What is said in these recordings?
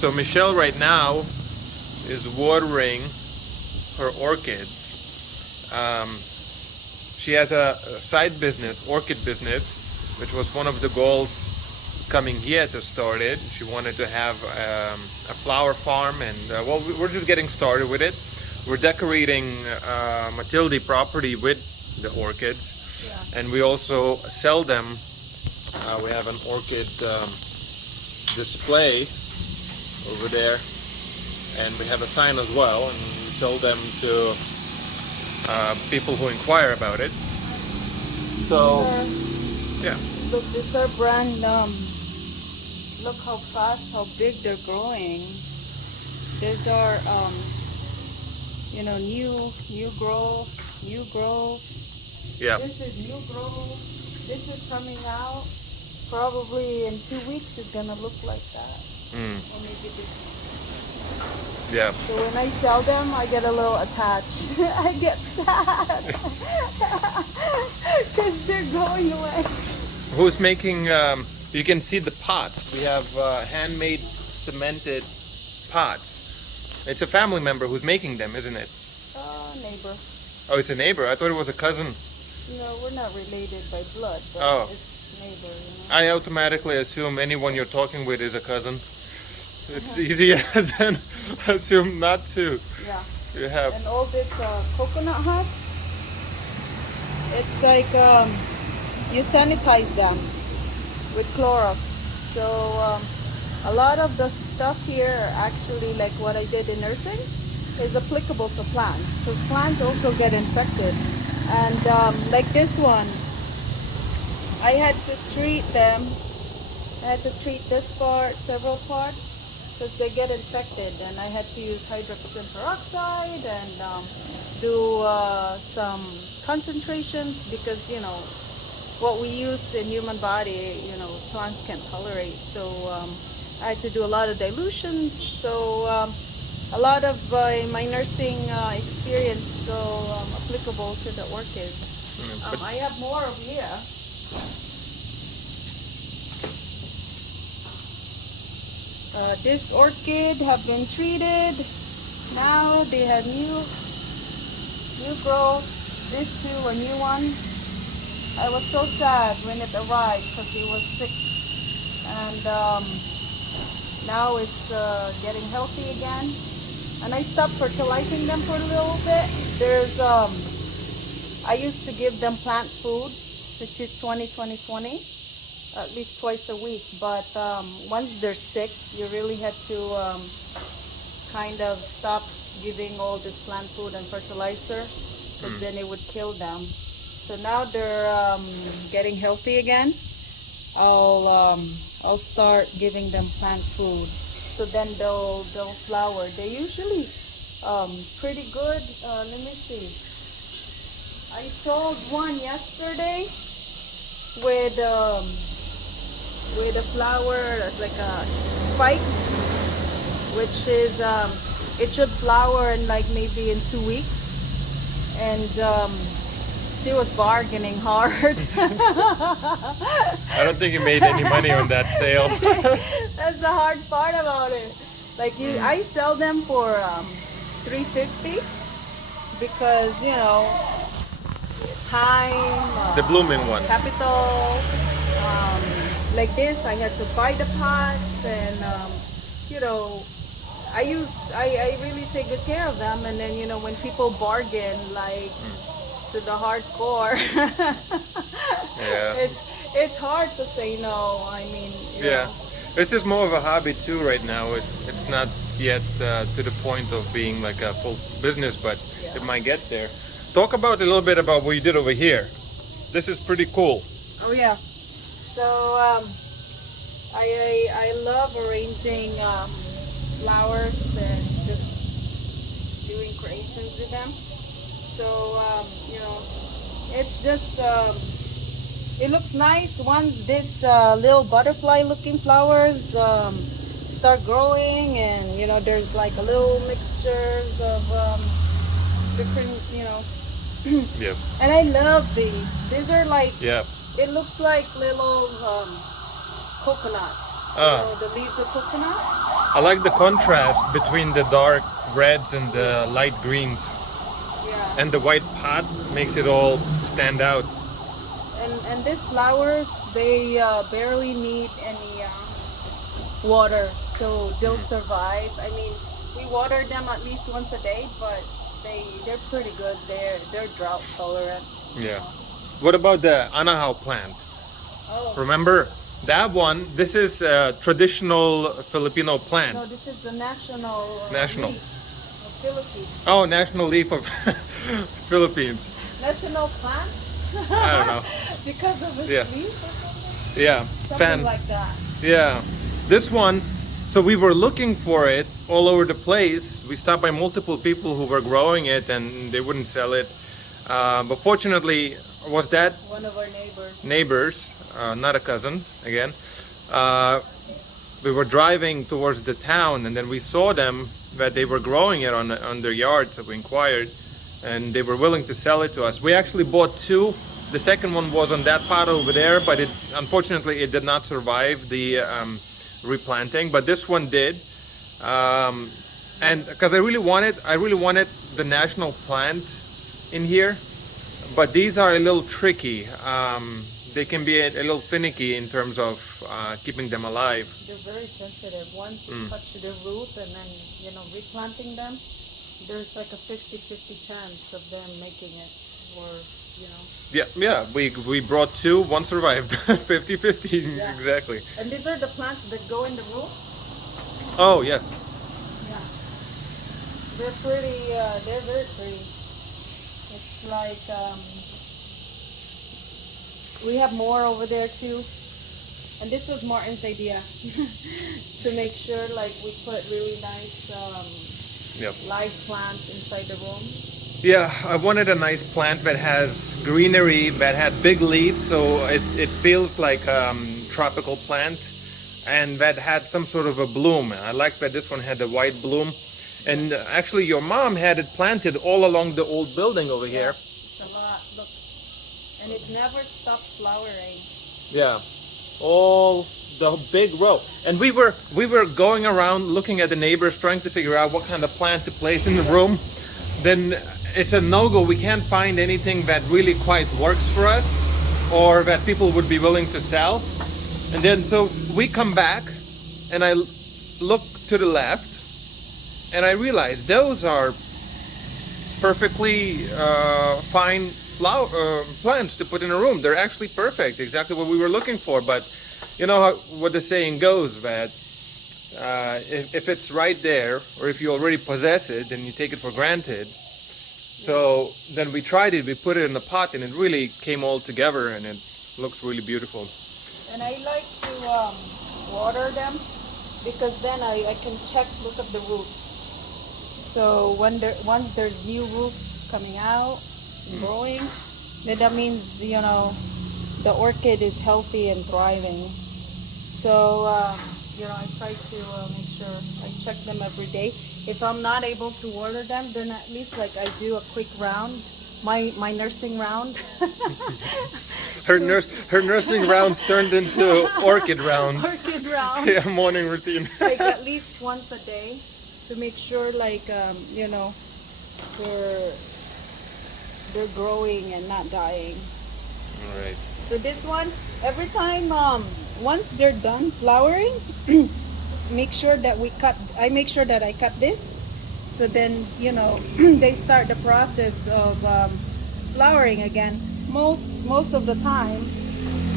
So Michelle right now is watering her orchids. She has a side business, Orchid Business, which was one of the goals coming here to start it. She wanted to have a flower farm, and well, we're just getting started with it. We're decorating Matilde property with the orchids, and we also sell them. We have an orchid display over there, and we have a sign as well, and we sell them to people who inquire about it. So yeah, look, these are brand. Look how fast, how big they're growing. These are new growth. yeah. This is new growth. This is coming out. Probably in 2 weeks it's gonna look like that. Or maybe this one. Yeah. So when I sell them, I get a little attached. I get sad because they're going away. Who's making? You can see the pots. We have handmade cemented pots. It's a family member who's making them, isn't it? Neighbor. Oh, it's a neighbor. I thought it was a cousin. No, we're not related by blood, but it's neighbor. I automatically assume anyone you're talking with is a cousin. It's easier than assume not to. Yeah. You have. And all this coconut husk, it's like you sanitize them with Clorox. So a lot of the stuff here, actually, like what I did in nursing, is applicable to plants, because plants also get infected. And like this one, I had to treat them. I had to treat this part, several parts, because they get infected, and I had to use hydrogen peroxide and do some concentrations, because what we use in human body, plants can't tolerate. So I had to do a lot of dilutions. So a lot of my nursing experience, so applicable to the orchids. I have more over here. This orchid have been treated. Now they have new growth. These two are new ones. I was so sad when it arrived because it was sick, and now it's getting healthy again. And I stopped fertilizing them for a little bit. There's I used to give them plant food, which is 20-20-20, at least twice a week. But once they're sick, you really had to kind of stop giving all this plant food and fertilizer, because then it would kill them. So now they're getting healthy again. I'll start giving them plant food. So then they'll flower. They're usually pretty good. Let me see. I sold one yesterday with a flower, like a spike, which is it should flower in like maybe in 2 weeks, and she was bargaining hard. I don't think you made any money on that sale. That's the hard part about it. Like I sell them for $3.50 because time. The blooming one. Capital. Like this, I had to buy the pots, and I really take good care of them. And then when people bargain, like to the hardcore, Yeah. it's hard to say no. I mean, Yeah. It's just more of a hobby too right now. It's not yet to the point of being like a full business, but it might get there. Talk about a little bit about what you did over here. This is pretty cool. Oh yeah. So I love arranging flowers and just doing creations with them. So it's just it looks nice once this little butterfly looking flowers start growing, and there's like a little mixtures of different Yeah. and I love these. These are like, Yeah. it looks like little coconuts. The leaves of coconut. I like the contrast between the dark reds and the light greens, Yeah. and the white pot makes it all stand out. And these flowers, they barely need any water, so they'll survive. I mean, we water them at least once a day, but they're pretty good. They're drought tolerant. Yeah. What about the anahao plant? Oh Remember that one? This is a traditional Filipino plant. no, this is the national National. leaf of Philippines. Oh, national leaf of Philippines. National plant I don't know. because of its Yeah. leaf or something. Yeah. Something like that. Yeah. This one. So we were looking for it all over the place. We stopped by multiple people who were growing it, and they wouldn't sell it. But fortunately, was that One of our neighbors. neighbors, not a cousin again. We were driving towards the town, and then we saw them that they were growing it on their yard. So we inquired, and they were willing to sell it to us. We actually bought two. The second one was on that pot over there, but unfortunately it did not survive the replanting. But this one did, and because I really wanted the national plant in here, but these are a little tricky. They can be a little finicky in terms of keeping them alive. They're very sensitive. Once you touch the root and then, replanting them, there's like a 50-50 chance of them making it, or. Yeah. We brought two. One survived. 50-50. Yeah. Exactly. And these are the plants that go in the root. Oh yes. Yeah. They're pretty, they're very pretty. It's like, we have more over there too. And this was Martin's idea to make sure like we put really nice Yep. live plants inside the room. Yeah, I wanted a nice plant that has greenery, that had big leaves, so it feels like tropical plant, and that had some sort of a bloom. I like that this one had a white bloom. And actually your mom had it planted all along the old building over here. It's a lot, look. And it never stopped flowering. Yeah, all the big row. And we were going around looking at the neighbors, trying to figure out what kind of plant to place in the room. Then it's a no-go. We can't find anything that really quite works for us, or that people would be willing to sell. And then so we come back, and I look to the left, and I realize those are perfectly fine flower plants to put in a room. They're actually perfect, exactly what we were looking for. But you know what the saying goes, that if it's right there, or if you already possess it, then you take it for granted. So then we tried it, we put it in the pot, and it really came all together, and it looks really beautiful. And I like to water them, because then I can look at the roots. So once there's new roots coming out, growing, then that means, the orchid is healthy and thriving. So, I try to make sure I check them every day. If I'm not able to water them, then at least like I do a quick round, my nursing round. Her nursing rounds turned into orchid rounds. Orchid round. Yeah, morning routine. Like at least once a day, to make sure like they're growing and not dying. All right. So this one, every time once they're done flowering, make sure that I make sure that I cut this, so then they start the process of flowering again. Most of the time,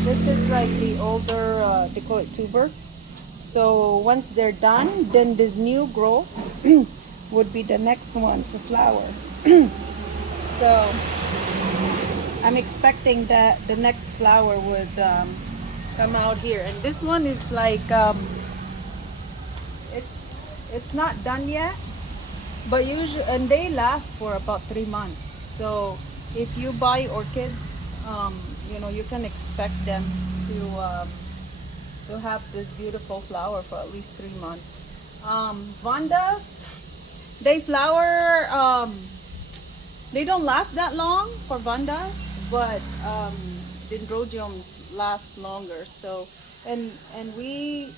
this is like the older, they call it tuber. So once they're done, then this new growth would be the next one to flower. So I'm expecting that the next flower would come out here. And this one is like, it's not done yet, but usually, and they last for about 3 months. So if you buy orchids, you can expect them to have this beautiful flower for at least 3 months. Vandas, they flower, they don't last that long for vandas, but dendrobiums last longer. So, and we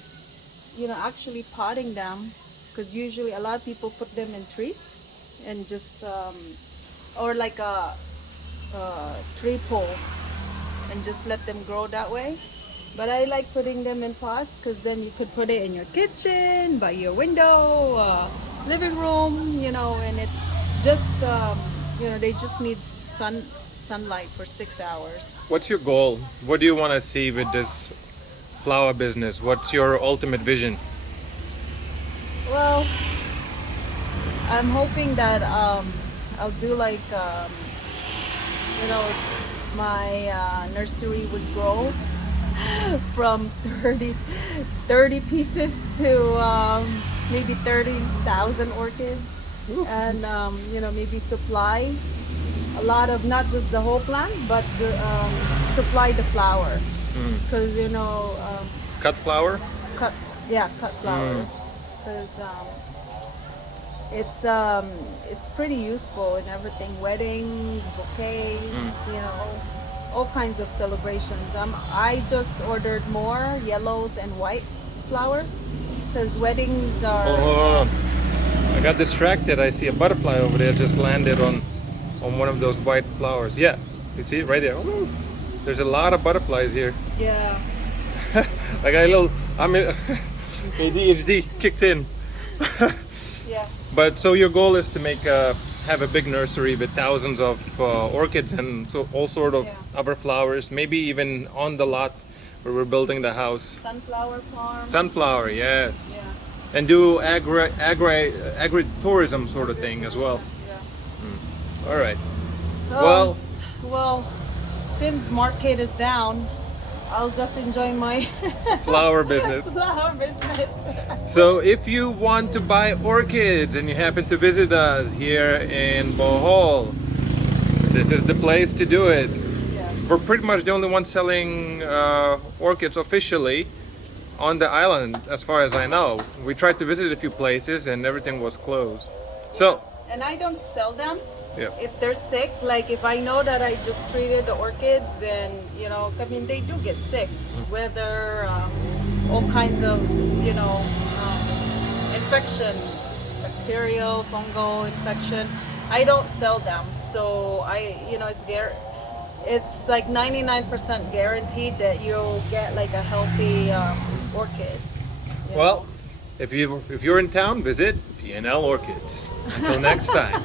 actually potting them, because usually a lot of people put them in trees and just or like a tree pole and just let them grow that way. But I like putting them in pots because then you could put it in your kitchen, by your window, living room, and it's just they just need sunlight for 6 hours. What's your goal? What do you want to see with this flower business? What's your ultimate vision? Well, I'm hoping that I'll do like you know my nursery would grow from 30 pieces to maybe 30,000 orchids, and maybe supply a lot of, not just the whole plant, but supply the flower, because Cut flower? cut cut flowers, because it's pretty useful in everything, weddings, bouquets, all kinds of celebrations. I just ordered more yellows and white flowers because weddings are Oh, hold on. I got distracted. I see a butterfly over there just landed on one of those white flowers. Yeah, you see it right there. Ooh, there's a lot of butterflies here. yeah. Like ADHD kicked in. Yeah. But so your goal is to have a big nursery with thousands of orchids and so all sort of other flowers, maybe even on the lot where we're building the house. Sunflower farm. Sunflower, yes. Yeah. And do agri-tourism sort of thing as well. Yeah. All right. Oh, well, since market is down, I'll just enjoy my Flower business. flower business. So if you want to buy orchids and you happen to visit us here in Bohol, this is the place to do it. Yeah. We're pretty much the only ones selling orchids officially on the island, as far as I know. We tried to visit a few places and everything was closed. So, And I don't sell them. yeah. If they're sick, like if I know that I just treated the orchids and, they do get sick, whether all kinds of, infection, bacterial, fungal infection, I don't sell them. So it's like 99% guaranteed that you'll get like a healthy orchid. Well, if you're in town, visit P&L Orchids. Until next time.